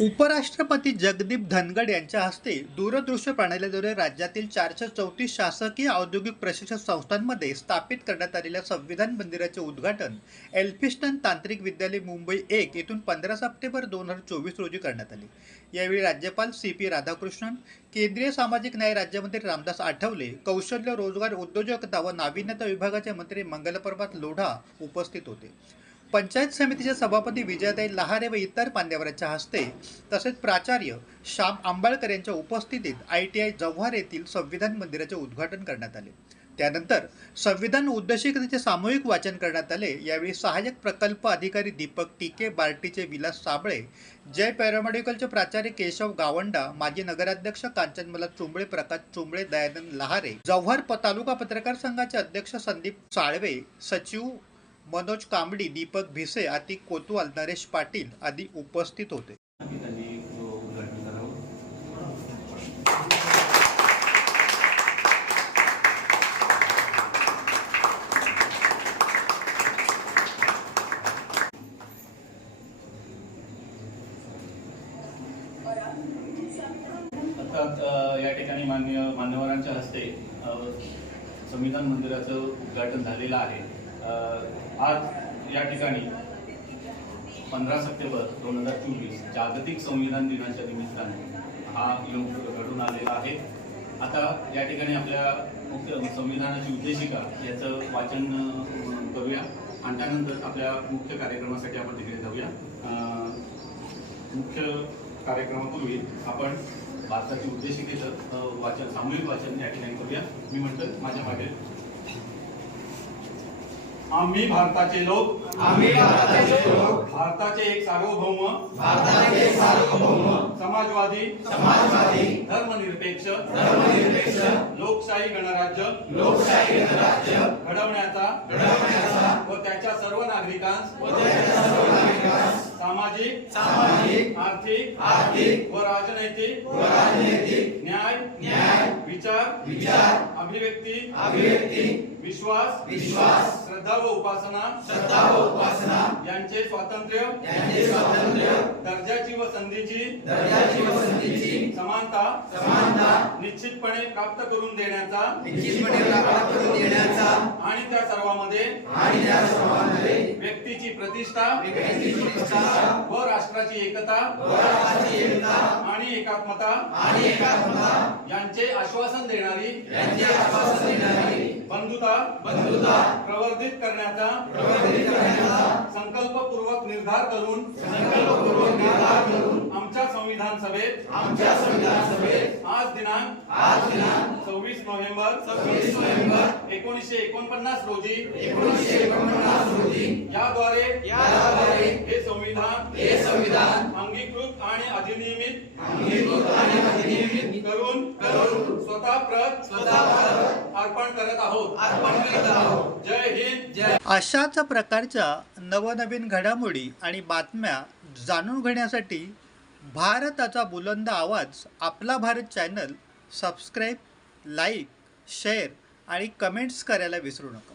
उपराष्ट्रपती जगदीप धनगड यांच्या हस्ते दूरदृश्य प्रणालीद्वारे राज्यातील चारशे चौतीस शासकीय औद्योगिक प्रशिक्षण संस्थांमध्ये स्थापित करण्यात आलेल्या संविधान मंदिराचे उद्घाटन एल्फिस्टन तांत्रिक विद्यालय मुंबई एक येथून पंधरा सप्टेंबर दोन हजार चोवीस रोजी करण्यात आले. यावेळी राज्यपाल सी पी राधाकृष्णन केंद्रीय सामाजिक न्याय राज्यमंत्री रामदास आठवले कौशल्य रोजगार उद्योजकता व नाविन्यता विभागाचे मंत्री मंगलप्रभात लोढा उपस्थित होते. पंचायत समितीचे सभापती विजयताई लहारे व इतर मान्यवरांच्या हस्ते तसेच प्राचार्य श्याम आंबाळकर यांच्या उपस्थितीत आय टी आय जव्हार येथील संविधान मंदिराचे उद्घाटन करण्यात आले. त्यानंतर संविधान उद्देशिकतेचे सामूहिक वाचन करण्यात आले. यावेळी सहाय्यक प्रकल्प अधिकारी दीपक टिके बार्टीचे विलास साबळे जय पॅरामेडिकलचे प्राचार्य केशव गावंडा माजी नगराध्यक्ष कांचनमला चुंबळे प्रकाश चुंबळे दयानंद लहारे जव्हार तालुका पत्रकार संघाचे अध्यक्ष संदीप साळवे सचिव मनोज कांबडी दीपक भिसे अतिक कोतवाल नरेश पाटील आदी उपस्थित होते. अर्थात या ठिकाणी मान्य मान्यवरांच्या हस्ते संविधान मंदिराचं उद्घाटन झालेलं आहे. आज या ठिकाणी पंधरा सप्टेंबर दोन हजार चोवीस जागतिक संविधान दिनाच्या निमित्ताने हा योग घडून आलेला आहे. आता या ठिकाणी आपल्या मुख्य संविधानाची उद्देशिका याचं वाचन करूया. आणि त्यानंतर आपल्या मुख्य कार्यक्रमासाठी आपण तिकडे जाऊया. मुख्य कार्यक्रमापूर्वी आपण भारताची उद्देशिकेचं वाचन सामूहिक वाचन या ठिकाणी करूया. मी म्हणतो माझ्या मागे आम्ही भारताचे लोक. आम्ही भारताचे लोक. भारताचे एक सार्वभौम. भारताचे सार्वभौम. समाजवादी. समाजवादी. धर्मनिरपेक्ष. धर्मनिरपेक्ष. लोकशाही गणराज्य. लोकशाही गणराज्य. घडवण्याचा. घडवण्याचा. व त्याच्या सर्व नागरिकांस. व त्याच्या सर्व नागरिकांस. सामाजिक सामाजिक आर्थिक आर्थिक व राजनैतिक व राजनैतिक न्याय न्याय विचार विचार अभिव्यक्ती अभिव्यक्ती विश्वास विश्वास श्रद्धा व उपासना श्रद्धा व उपासना यांचे स्वातंत्र्य यांचे स्वातंत्र्य दर्जाची व संधीची दर्जाची व संधीची समानता समानता निश्चितपणे प्राप्त करून देण्याचा निश्चितपणे प्राप्त करून देण्याचा आणि त्या सर्वांमध्ये आणि त्या सर्वांमध्ये व्यक्तीची प्रतिष्ठा व राष्ट्राची एकता आणि एकात्मता आणि एकात्मता यांचे आश्वासन देणारी यांचे आश्वासन देणारी बंधुता बंधुता प्रवर्धित करण्याचा प्रवर्धित करण्याचा संकल्पपूर्वक निर्धार करून संकल्पपूर्वक निर्धार करून आमच्या संविधान सभेत आमच्या संविधान सभेत आज दिनांक आज दिनांक सव्वीस नोव्हेंबर सव्वीस नोव्हेंबर एकोणीसशे एकोणपन्नास रोजी एकोणीसशे एकोणपन्नास रोजी याद्वारे याद्वारे हे संविधान हे संविधान अंगीकृत आणि अधिनियमित अंगीकृत आणि अधिनियमित करून करून स्वतः प्रत स्वतः भारत अर्पण करत आहोत. अर्पण करीत आहोत. जय हिंद. जय अशाच प्रकारच्या नवनवीन घडामोडी आणि बातम्या जाणून घेण्यासाठी भारताचा बुलंद आवाज आपला Bharat channel subscribe like share आणि कमेंट्स करायला विसरू नका.